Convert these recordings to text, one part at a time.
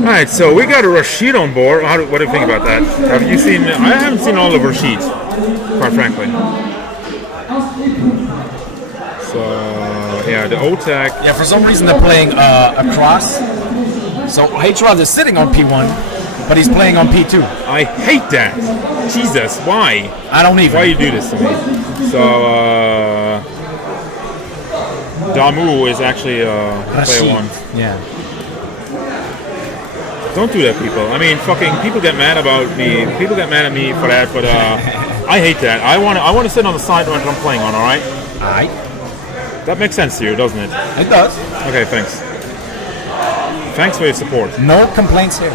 Alright, so we got a Rashid on board. What do you think about that? Have you seen... I haven't seen all of Rashid, quite frankly. So, yeah, the O-Tag... Yeah, for some reason they're playing across. So HRod is sitting on P1, but he's playing on P2. I hate that. Jesus, why? I don't even. Why you do this to me? So, Damou is actually player 1. Yeah. Don't do that, people. I mean, fucking people get mad about me. People get mad at me for that, but I hate that. I want to sit on the side when I'm playing on. All right. All right. That makes sense to you, doesn't it? It does. Okay, thanks. Thanks for your support. No complaints here.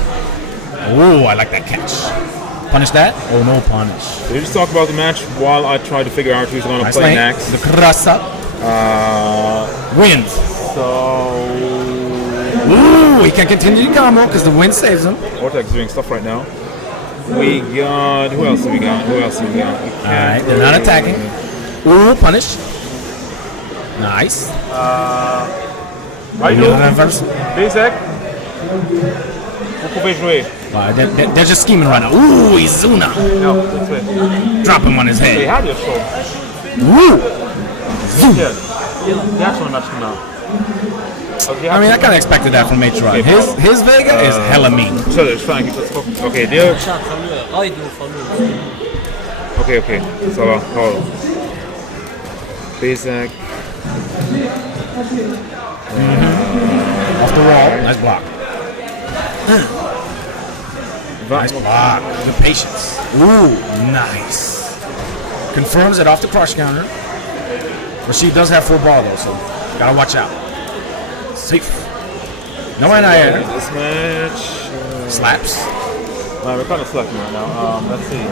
Oh, I like that catch. Punish that? Oh, no punish. So you just talk about the match while I try to figure out who's going to play next. The cross up. Wins. So... Ooh, he can continue the combo because the win saves him. Vortex is doing stuff right now. We got... Who else do we got? Alright, they're not attacking. Ooh, punish. Nice. Bezek. Vous pouvez jouer. They're just scheming right now. Ooh, Izuna. No, that's it. Drop him on his head. They had your show. Woo! Zoom. Yeah. That's one match now. Okay, I mean, I kind of expected that from HRod. His Vega is hella mean. Okay, deal. Okay. So, hold on. Basic. Off the wall. Nice block. Nice block. Good patience. Ooh, nice. Confirms it off the crush counter. Rashid does have full ball though, so gotta watch out. Safe. No anti-air. This match. Slaps. Well, we're kind of slacking right now. Let's see.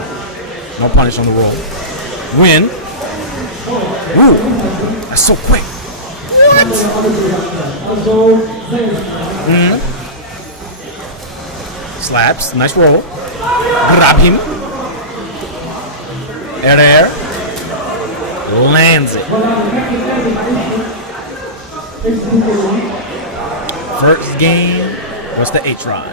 No punish on the roll. Win. Ooh, that's so quick. What? Slaps. Nice roll. Grab him. Air. Lands it. First game was the HRod.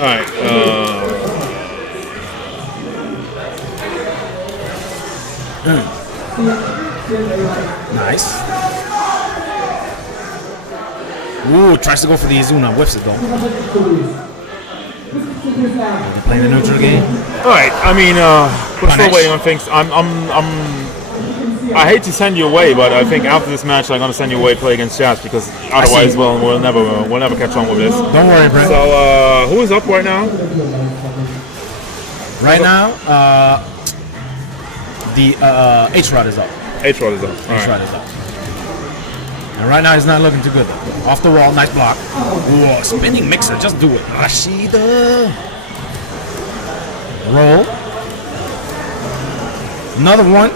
Alright, Nice. Ooh, tries to go for the Izuna, whips it though. They're playing the neutral game. Alright, I mean, we're still waiting on things. I hate to send you away, but I think after this match I'm gonna send you away to play against Jazz because otherwise we'll never catch on with this. Don't worry, Brent. So who is up right now? Right now, the HRod is up. HRod is up. HRod is up. And right now he's not looking too good though. Off the wall, nice block. Ooh, spinning mixer, just do it. Rashida. Roll. Another one.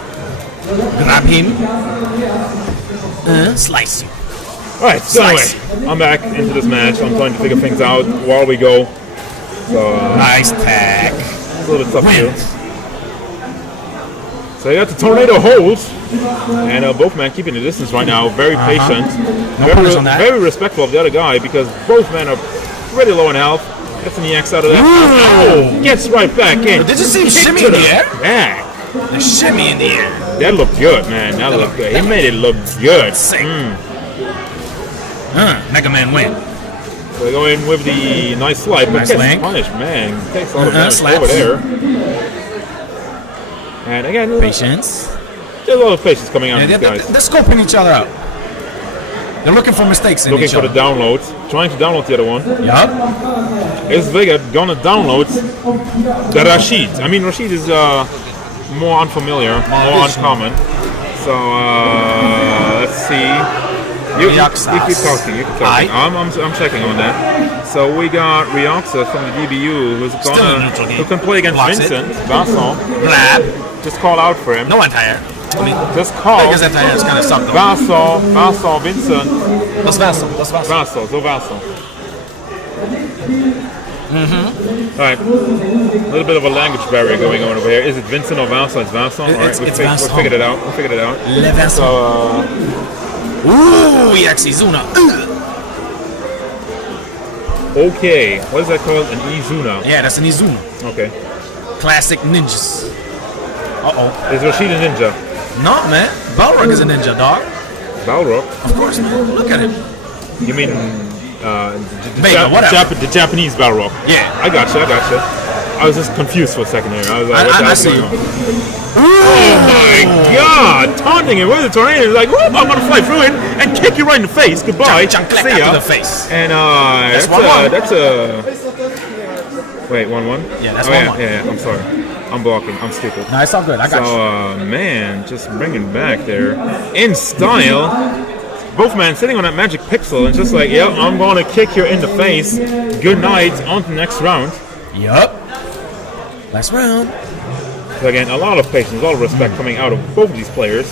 Grab him. Slice you. Alright, so anyway, I'm back into this match. I'm trying to figure things out while we go. So nice tag. It's a little bit tough to do. So you got the tornado hold, and both men keeping the distance right now. Very patient, very respectful of the other guy because both men are pretty low in health. Gets an EX out of that. Oh, gets right back in. Did you see him shimmy in the air? Yeah. The shimmy in the air. That looked good, man. That looked good. He made it look good. Sick. Mega Man win. So they go in with the nice slide, but gets punished, man. Takes all the damage over there. And again, patience. There's a lot of patience coming out of these guys. They're scoping each other out. They're looking for mistakes in each other. Looking for the download. Trying to download the other one. Yup. Is Vega gonna download the Rashid? I mean, Rashid is more unfamiliar, more uncommon. So, let's see. You keep talking. I'm checking on that. So we got Ryoxa from the DBU who can play against Vincent. Vincent. Just call out for him. No anti-air. Just call. Vega's anti-air is kind of sucked. Vincent, Vincent. Vincent. So Vincent. All right. A little bit of a language barrier going on over here. Is it Vincent or Vincent? It's Vincent. All right, It's we Vincent. figured it out. We figured it out. Le Vincent. So, Ooh, EX Izuna. okay. What is that called? An Izuna. Yeah, that's an Izuna. Okay. Classic ninjas. Uh-oh. Is Rashid a ninja? No, man. Balrog is a ninja, dog. Balrog? Of course, man. Look at him. You mean Vega, whatever. the Japanese Balrog? Yeah. I gotcha. I was just confused for a second here. I was like, what the I hell's see going you. on? Oh my God! Taunting him with the tornado. He's like, whoop, I'm gonna fly through it and kick you right in the face. Goodbye. Chanclet See ya. to the face. And That's 1-1. that's a. Wait, 1-1? Yeah, that's 1-1. Yeah, I'm sorry. I'm blocking. I'm stupid. No, it's all good. I got you. So, man, just bringing back there in style. Both men sitting on that magic pixel and just like, yeah, I'm gonna kick you in the face. Good night. On to the next round. Yup. Last round. So again, a lot of patience, a lot of respect coming out of both of these players.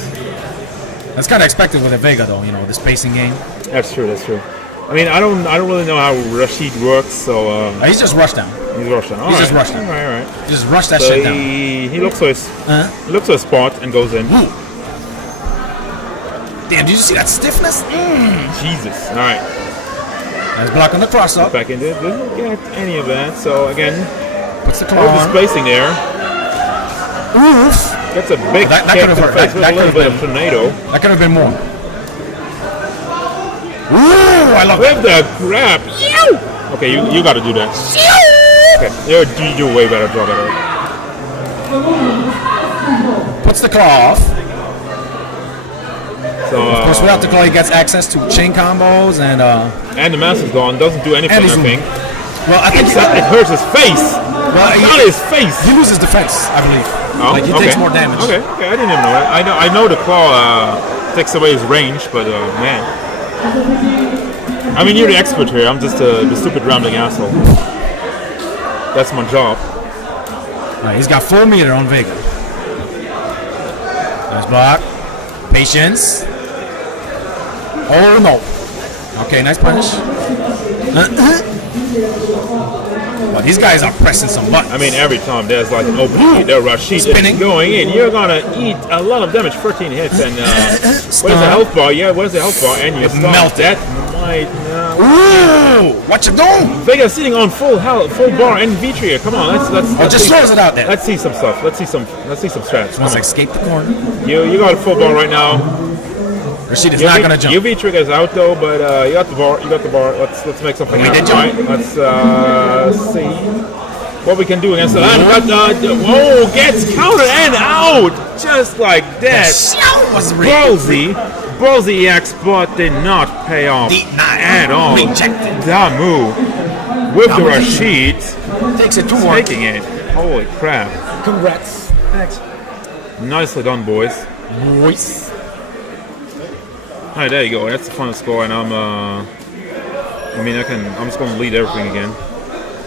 That's kind of expected with a Vega, though. You know, the spacing game. That's true. That's true. I mean, I don't really know how Rashid works, so He's just rushed down. he's Russian. He's just rushed down. All right. He just rushed that So shit down. he looks for his looks for a spot and goes in. Ooh. Damn, did you see that stiffness? Jesus. All right. Nice block on the cross up. Back into it. Didn't get any of that. So again, Puts the claw all the on. spacing there. Oof. That's a big That kick could have to the hurt. face with That a little could bit have of tornado. That could have been more. Ooh, I love With the grab. Okay, you got to do that. Okay, you do a way better job at it. Puts the claw off. So, Of course, without the claw, he gets access to chain combos and and the mask is gone. Doesn't do anything. And I he's- think well, I think it hurts his face. well, Not his face. he loses defense, I believe. Oh, Like he okay. takes more damage. Okay, I didn't even know that. I know the claw takes away his range, but man. I mean, you're the expert here. I'm just the stupid rambling asshole. That's my job. He's got 4 meter on Vega. Nice block. Patience. Oh no. Okay, nice punch. Well, these guys are pressing some buttons. I mean, every time there's like an opening, the Rashid Spinning. is going in. You're gonna eat a lot of damage. 13 hits, and where's the health bar? Yeah, where's the health bar? And you stop. melted. That might. Ooh, what you doing? Vega sitting on full health, full bar, and Vitria. Come on, let's just see, throws it out there. Let's see some stuff. Let's see some strats. Come Let's on. escape the corner. You got a full bar right now. Rashid is not gonna jump. UV trigger's out though, but you got the bar. You got the bar. Let's make something We happen. did jump. Right? Let's see what we can do against the line. Oh, gets countered and out just like that. Was Ballsy EX, but did not pay off at all. Rejected. Damou with the Rashid Takes it to one. taking it. Holy crap! Congrats. Thanks. Nicely done, boys. Boys. Alright, there you go. That's the final score, and I'm just gonna lead everything again.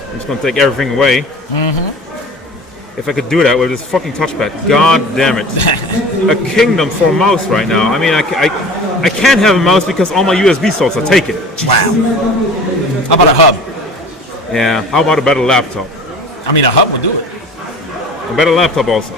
I'm just gonna take everything away. If I could do that with this fucking touchpad, god damn it! A kingdom for a mouse right now. I mean, I can't have a mouse because all my USB slots are taken. Wow. How about a hub? Yeah. How about a better laptop? I mean, a hub would do it. A better laptop also.